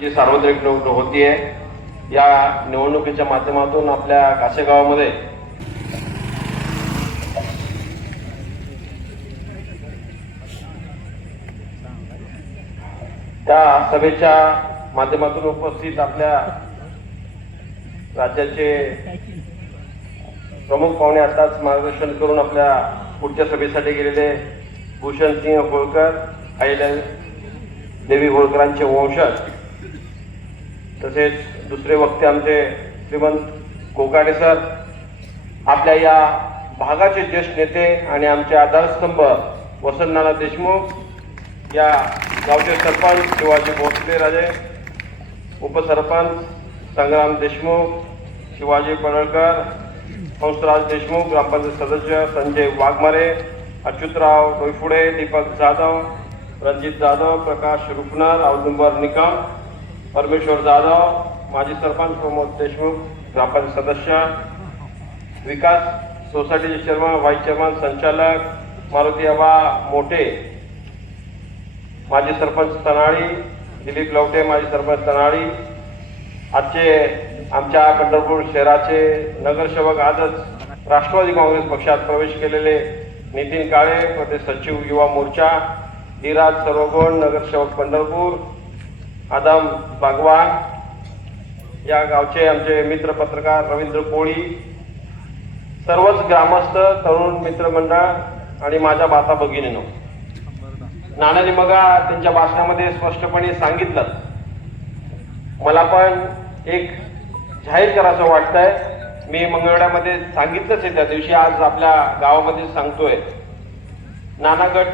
जी सार्वत्रिक निवडणूक होतीये, या निवडणुकीच्या माध्यमातून आपल्या काशेगावामध्ये त्या सभेच्या माध्यमातून उपस्थित आपल्या राज्याचे प्रमुख पाहुणे आताच मार्गदर्शन करून आपल्या पुढच्या सभेसाठी गेलेले भूषणसिंह होळकर, अहिल्या देवी होळकरांचे वंशज, तसेच दुसरे वक्ते आमचे श्रीमंत कोकाटे सर, आपल्या या भागाचे ज्येष्ठ नेते आणि आमचे आधारस्तंभ वसंतनाना देशमुख, या गावचे सरपंच शिवाजी भोसले राजे, उपसरपंच संग्राम देशमुख, शिवाजी पडळकर, हंसराज देशमुख, ग्रामपंचायत सदस्य संजय वाघमारे, अच्युतराव डोईफुडे, दीपक जाधव, रणजित जाधव, प्रकाश रुपनर, औदुंबर निकम, परमेश्वर जाधव, माजी सरपंच प्रमोद देशमुख, ग्रामपंचायत सदस्य, विकास सोसायटीचे चेअरमन, व्हाईस चेअरमन, संचालक मारुती आबा मोठे, माजी सरपंच तनाळी, दिलीप लवटे, माजी सरपंच तनाळी, आजचे आमच्या पंढरपूर शहराचे नगरसेवक, आजच राष्ट्रवादी काँग्रेस पक्षात प्रवेश केलेले नितीन काळे, प्रदेश सचिव युवा मोर्चा, धीराज सर्वगुण, नगरसेवक पंढरपूर, आदम बागवान, या गावचे आमचे मित्र पत्रकार रवींद्र कोळी, सर्वच ग्रामस्थ, तरुण मित्रमंडळ आणि माझ्या माता भगिनींनो, नानांनी मगा त्यांच्या भाषणामध्ये स्पष्टपणे सांगितलं. मला पण एक जाहीर करायचं वाटतंय. मी मंगळवेढ्यामध्ये सांगितलंच आहे त्या दिवशी, आज आपल्या गावामध्ये सांगतोय. नानागट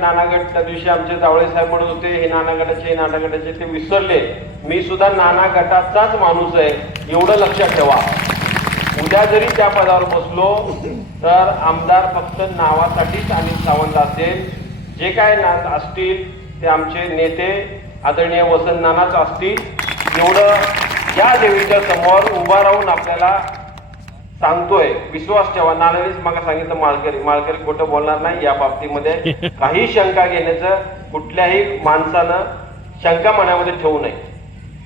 त्या दिवशी आमचे जावळे साहेब म्हणत होते हे नानागटाचे ते विसरले. मी सुद्धा नाना गटाचाच माणूस आहे, एवढं लक्षात ठेवा. उद्या जरी त्या पदावर बसलो तर आमदार फक्त नावासाठीच अनिल सावंत असेल. जे काय असतील ते आमचे नेते आदरणीय वसंत नानाच असतील. एवढं या देवीच्या समोर उभा राहून आपल्याला सांगतोय, विश्वास ठेवा. नानांनीच मला सांगितलं माळकरी खोटं बोलणार नाही. या बाबतीमध्ये काही शंका घेण्याचं कुठल्याही माणसानं शंका मनामध्ये ठेवू नये.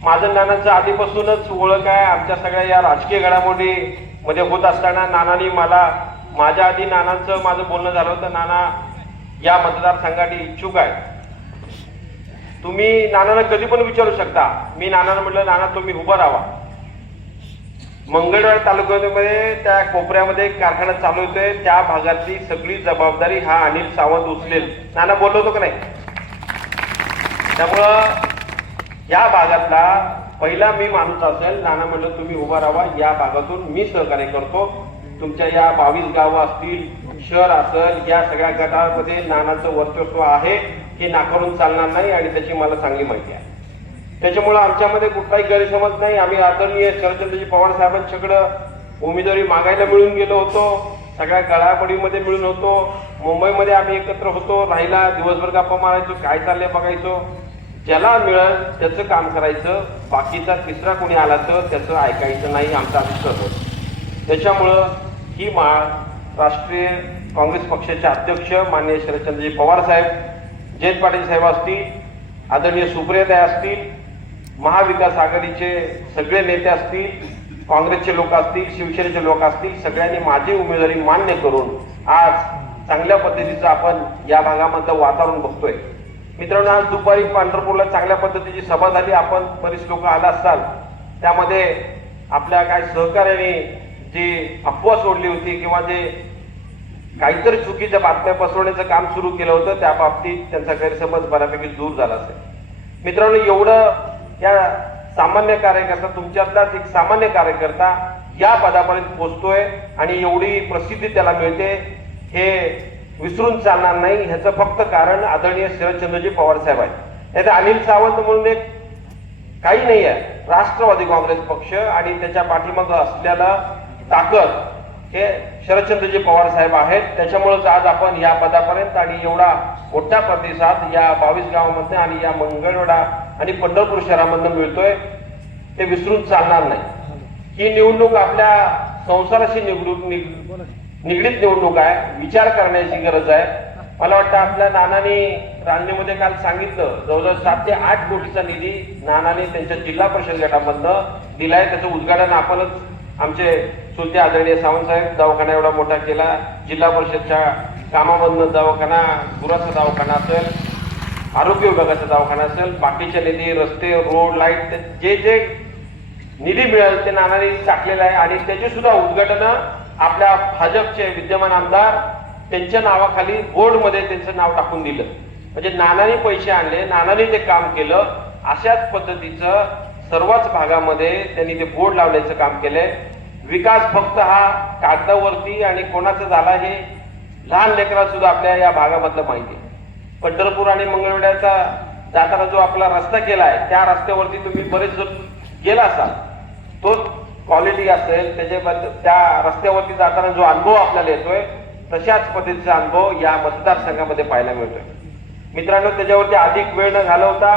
माझं नानांचं आधीपासूनच ओळख आहे. आमच्या सगळ्या या राजकीय घडामोडी मध्ये होत असताना नानांनी माझ्या आधी नानांचं माझं बोलणं झालं होतं. नाना या मतदारसंघासाठी इच्छुक आहे, तुम्ही नानांना कधी पण विचारू शकता. मी नानांना म्हटलं नाना तुम्ही उभं राहा. मंगळवेढा तालुक्यामध्ये त्या कोपऱ्यामध्ये एक कारखाना चालू होतोय, त्या भागातली सगळी जबाबदारी हा अनिल सावंत उचलेल. नाना बोललो होतो का नाही? त्यामुळं या भागातला पहिला मी माणूस असेल. नाना म्हटलं तुम्ही उभा राहा, या भागातून मी सहकार्य करतो. तुमच्या या 22 गावं असतील, शहर असेल, या सगळ्या गटामध्ये नानाचं वर्चस्व आहे हे नाकारून चालणार नाही आणि त्याची मला चांगली माहिती आहे. त्याच्यामुळे आमच्यामध्ये कुठलाही गैरसमज नाही. आम्ही आदरणीय शरदचंद्रजी पवार साहेबांच्याकडं उमेदवारी मागायला मिळून गेलो होतो, सगळ्या गळापडीमध्ये मिळून होतो. मुंबईमध्ये आम्ही एकत्र होतो, राहिला दिवसभर गप्पा मारायचो, काय चाललंय बघायचो. ज्याला मिळेल त्याचं काम करायचं, बाकीचा तिसरा कोणी आला तर त्याचं ऐकायचं नाही, आमचा अभिप्राय होतो. त्याच्यामुळं ही माळ राष्ट्रीय काँग्रेस पक्षाचे अध्यक्ष माननीय शरदचंद्रजी पवार साहेब, जयंत पाटील साहेब असतील, आदरणीय सुप्रियाताई असतील, महाविकास आघाडीचे सगळे नेते असतील, काँग्रेसचे लोक असतील, शिवसेनेचे लोक असतील, सगळ्यांनी माझी उमेदवारी मान्य करून आज चांगल्या पद्धतीचं आपण या भागामधलं वातावरण बघतोय. मित्रांनो, आज दुपारी पंढरपूरला चांगल्या पद्धतीची सभा झाली. आपण बरीच लोक आला असाल. त्यामध्ये आपल्या काय सहकार्याने जी अफवा सोडली होती किंवा जे काहीतरी चुकीच्या बातम्या पसरवण्याचं काम सुरू केलं होतं, त्या बाबतीत त्यांचा गैरसमज बऱ्यापैकी दूर झाला असेल. मित्रांनो, एवढं या सामान्य कार्यकर्ता, तुमच्यातलाच एक सामान्य कार्यकर्ता या पदापर्यंत पोहोचतोय आणि एवढी प्रसिद्धी त्याला मिळते हे विसरून चालणार नाही. ह्याचं फक्त कारण आदरणीय शरदचंद्रजी पवार साहेब आहेत. नाही अनिल सावंत म्हणून एक काही नाही आहे. राष्ट्रवादी काँग्रेस पक्ष आणि त्याच्या पाठीमागं असलेला ताकद हे शरदचंद्रजी पवार साहेब आहेत. त्याच्यामुळेच आज आपण या पदापर्यंत आणि एवढा मोठा प्रतिसाद या 22 गावांमध्ये आणि या मंगळवेढा आणि पंढरपूर शहरामधून मिळतोय, ते विसरून चालणार नाही. ही निवडणूक आपल्या संसाराशी निगडीत निवडणूक आहे. विचार करण्याची गरज आहे. मला वाटतं आपल्या नानाने रांजणीमध्ये काल सांगितलं, जवळजवळ 7 ते 8 कोटीचा निधी नानाने त्यांच्या जिल्हा परिषद गटामधनं दिलाय. त्याचं उद्घाटन आपणच आमचे चुलते आदरणीय सावंतसाहेब दवाखाना एवढा मोठा केला. जिल्हा परिषदच्या कामामधनं दवाखाना, गुराचा दवाखाना असेल, आरोग्य विभागाचा दवाखाना असेल, बाकीचे निधी, रस्ते, रोड, लाईट, जे जे निधी मिळेल ते नानाने टाकलेलं आहे. आणि त्याचे सुद्धा उद्घाटन आपल्या भाजपचे विद्यमान आमदार त्यांच्या नावाखाली बोर्डमध्ये त्यांचं नाव टाकून दिलं. म्हणजे नानाने पैसे आणले, नानाने ते काम केलं. अशाच पद्धतीचं सर्वच भागामध्ये त्यांनी ते बोर्ड लावण्याचं काम केलंय. विकास फक्त हा कागदावरती आणि कोणाचा झाला हे लहान लेकराला सुद्धा आपल्या या भागामधलं माहिती आहे. पंढरपूर आणि मंगळवेढ्याचा जाताना जो आपला रस्ता केलाय, त्या रस्त्यावरती तुम्ही बरेच जर गेला असाल, तो क्वालिटी असेल त्याच्याबद्दल त्या रस्त्यावरती जाताना जो अनुभव आपल्याला येतोय, तशाच पद्धतीचा अनुभव या मतदारसंघामध्ये पाहायला मिळतोय. मित्रांनो, त्याच्यावरती अधिक वेळ न घालवता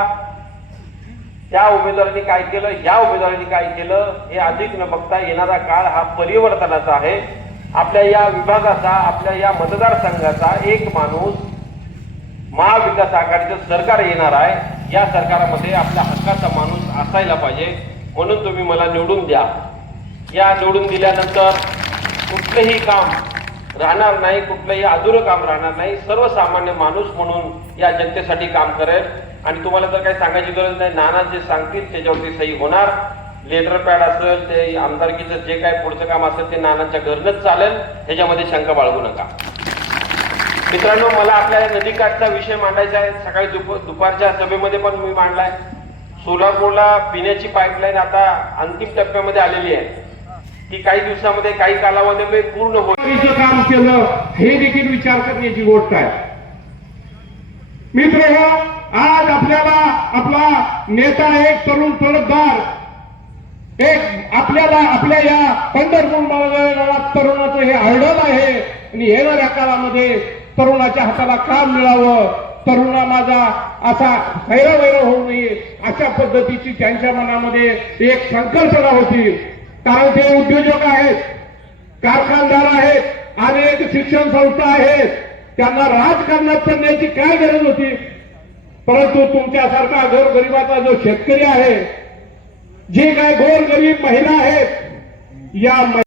त्या उमेदवारांनी काय केलं, या उमेदवारांनी काय केलं हे अधिक न बघता येणारा काळ हा परिवर्तनाचा आहे. आपल्या या विभागाचा, आपल्या या मतदारसंघाचा एक माणूस महाविकास आघाडीचं सरकार येणार आहे. या सरकारामध्ये आपल्या हक्काचा माणूस असायला पाहिजे. म्हणून तुम्ही मला निवडून द्या. या निवडून दिल्यानंतर कुठलंही काम राहणार नाही, कुठलंही अधुरं काम राहणार नाही. सर्वसामान्य माणूस म्हणून या जनतेसाठी काम करेल. आणि तुम्हाला जर काही सांगायची गरज नाही, नाना जे सांगतील त्याच्यावरती सही होणार. लेटर पॅड असेल, ते आमदारकीचं जे काय पुढचं काम असेल ते नानांच्या घरनंच चालेल, त्याच्यामध्ये शंका बाळगू नका. मित्रांनो, मला आपल्या नदीकाठचा विषय मांडायचा आहे. सकाळी दुपारच्या सभेमध्ये पण मी मांडलाय. सोलापूरला पिण्याची पाईपलाईन आता अंतिम टप्प्यामध्ये आलेली आहे. ती काही दिवसामध्ये, काही कालावधीमध्ये पूर्ण होईल. काम केलं हे देखील विचार करण्याची गोष्ट आहे. मित्र, आज आपल्याला आपला नेता, एक तरुण तडफदार, एक आपल्याला आपल्या या पंढरपूर तरुणाचं हे आयडॉल आहे. आणि येणाऱ्या काळामध्ये तरुणाच्या हाताला काम मिळावं, तरुणा माझा असा हैरावैरव होऊ नये, अशा पद्धतीची त्यांच्या मनामध्ये एक संकल्पना होती. कारण ते उद्योजक आहेत, कारखानदार आहेत, अनेक शिक्षण संस्था आहेत. त्यांना राजकारणात करण्याची काय गरज होती? परंतु तुमच्यासारखा गोरगरिबाचा जो शेतकरी आहे, जे काय गोरगरीब महिला आहेत, या